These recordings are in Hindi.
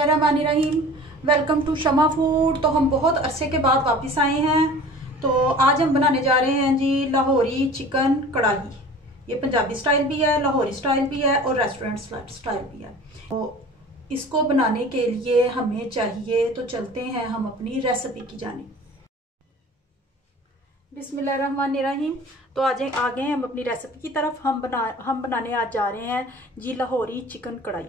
बिस्मिल्लाहिर्रहमानिर्रहीम। Welcome to Shama food. तो हम बहुत अरसे के बाद वापस आए हैं। तो आज हम बनाने जा रहे हैं जी लाहौरी चिकन कढ़ाई। ये पंजाबी स्टाइल भी है, लाहौरी स्टाइल भी है और रेस्टोरेंट स्टाइल भी है। तो इसको बनाने के लिए हमें चाहिए, तो चलते हैं हम अपनी रेसिपी की जानिब। बिस्मिल्लाहिर्रहमानिर्रहीम। तो आज आगे हम अपनी रेसिपी की तरफ। हम बनाने आज जा रहे हैं जी लाहौरी चिकन कढ़ाई,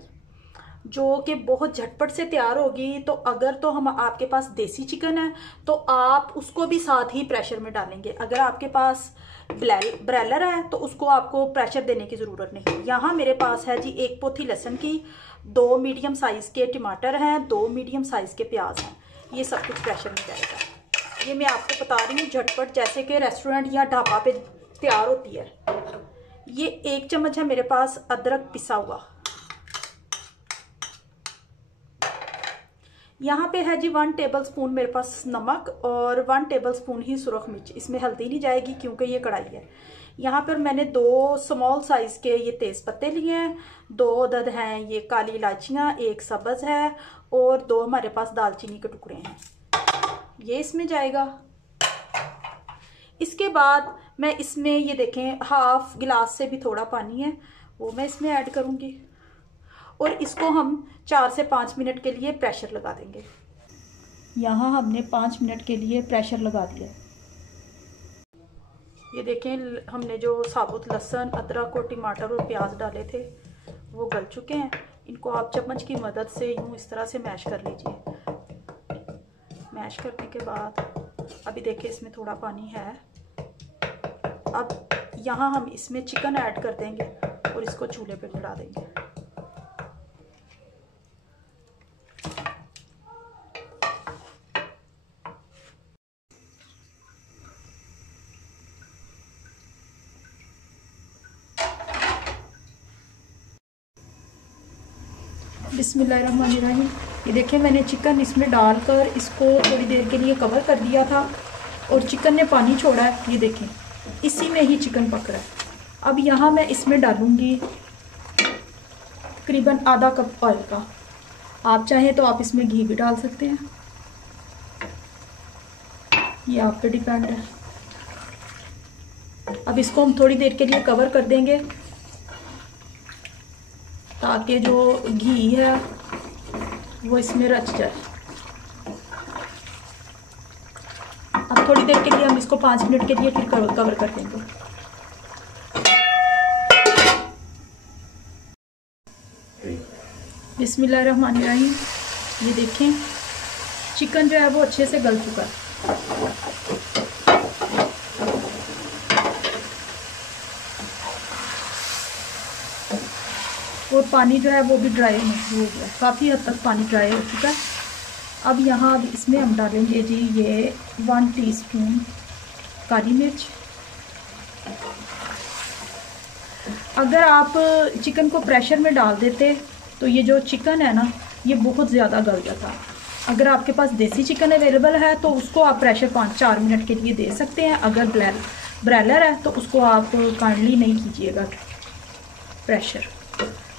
जो कि बहुत झटपट से तैयार होगी। तो अगर तो हम आपके पास देसी चिकन है तो आप उसको भी साथ ही प्रेशर में डालेंगे। अगर आपके पास ब्रैलर है तो उसको आपको प्रेशर देने की ज़रूरत नहीं। यहाँ मेरे पास है जी 1 पोथी लहसुन की, 2 मीडियम साइज़ के टमाटर हैं, 2 मीडियम साइज़ के प्याज हैं। ये सब कुछ प्रेशर में जाएगा। ये मैं आपको बता रही हूँ झटपट, जैसे कि रेस्टोरेंट या ढाबा पे तैयार होती है। ये 1 चम्मच है मेरे पास अदरक पिसा हुआ। यहाँ पे है जी 1 टेबल स्पून मेरे पास नमक और 1 टेबल स्पून ही सुरख मिर्च। इसमें हल्दी नहीं जाएगी क्योंकि ये कढ़ाई है। यहाँ पर मैंने 2 स्मॉल साइज़ के ये तेज़ पत्ते लिए हैं, 2 अदद हैं ये काली इलायचियाँ, 1 सब्ज़ है और 2 हमारे पास दालचीनी के टुकड़े हैं। ये इसमें जाएगा। इसके बाद मैं इसमें ये देखें 1/2 गिलास से भी थोड़ा पानी है, वो मैं इसमें ऐड करूँगी और इसको हम 4 से 5 मिनट के लिए प्रेशर लगा देंगे। यहाँ हमने 5 मिनट के लिए प्रेशर लगा दिया। ये देखें हमने जो साबुत लहसुन, अदरक और टमाटर और प्याज डाले थे वो गल चुके हैं। इनको आप चम्मच की मदद से यूँ इस तरह से मैश कर लीजिए। मैश करने के बाद अभी देखिए इसमें थोड़ा पानी है। अब यहाँ हम इसमें चिकन ऐड कर देंगे और इसको चूल्हे पे चढ़ा देंगे। बिस्मिल्लाहिर्रहमानिर्रहीम। ये देखें मैंने चिकन इसमें डालकर इसको थोड़ी देर के लिए कवर कर दिया था और चिकन ने पानी छोड़ा है। ये देखें इसी में ही चिकन पक रहा है। अब यहाँ मैं इसमें डालूँगी तकरीबन आधा कप ऑयल का। आप चाहें तो आप इसमें घी भी डाल सकते हैं, ये आप पे डिपेंड है। अब इसको हम थोड़ी देर के लिए कवर कर देंगे ताकि जो घी है वो इसमें रच जाए। अब थोड़ी देर के लिए हम इसको 5 मिनट के लिए फिर कवर कर देंगे। बिस्मिल्लाहिर्रहमानिर्रहीम। ये देखें चिकन जो है वो अच्छे से गल चुका है। और पानी जो है वो भी ड्राई हो गया, काफ़ी हद तक पानी ड्राई हो चुका है। अब यहाँ इसमें हम डालेंगे जी ये 1 टीस्पून काली मिर्च। अगर आप चिकन को प्रेशर में डाल देते तो ये जो चिकन है ना ये बहुत ज़्यादा गल जाता। अगर आपके पास देसी चिकन अवेलेबल है तो उसको आप प्रेशर 5-4 मिनट के लिए दे सकते हैं। अगर ब्रैलर है तो उसको आप काइंडली नहीं कीजिएगा प्रेशर।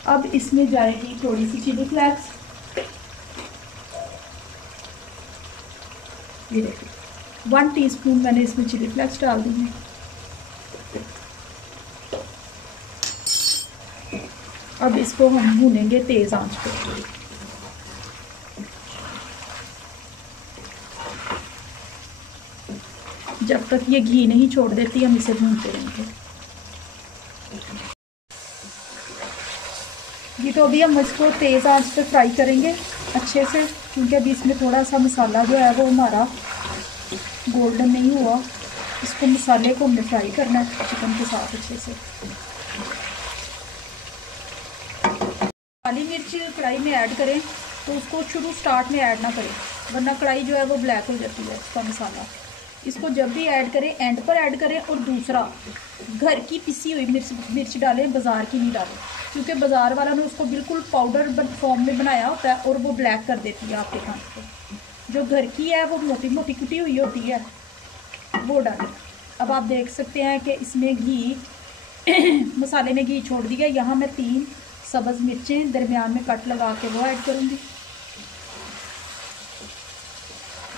अब इसमें जाएगी थोड़ी सी चिली फ्लेक्स। ये देखिए 1 टीस्पून मैंने इसमें चिली फ्लेक्स डाल दी है। अब इसको हम भूनेंगे तेज़ आंच पर। जब तक ये घी नहीं छोड़ देती हम इसे भूनते रहेंगे। ये तो अभी हम इसको तेज़ आंच पे फ्राई करेंगे अच्छे से, क्योंकि अभी इसमें थोड़ा सा मसाला जो है वो हमारा गोल्डन नहीं हुआ। इसको मसाले को हमने फ्राई करना है चिकन के साथ अच्छे से। काली मिर्च कढ़ाई में ऐड करें तो उसको स्टार्ट में ऐड ना करें, वरना कढ़ाई जो है वो ब्लैक हो जाती है उसका मसाला। इसको जब भी ऐड करें एंड पर ऐड करें। और दूसरा, घर की पिसी हुई मिर्च डालें, बाज़ार की नहीं डालें, क्योंकि बाज़ार वाला ने उसको बिल्कुल पाउडर फॉर्म में बनाया होता है और वो ब्लैक कर देती है आपके खाने को। जो घर की है वो मोटी मोटी कुटी हुई होती है, वो डालें। अब आप देख सकते हैं कि इसमें घी मसाले ने घी छोड़ दिया। यहाँ मैं 3 सब्ज़ मिर्चें दरमियान में कट लगा के वो ऐड करूँगी।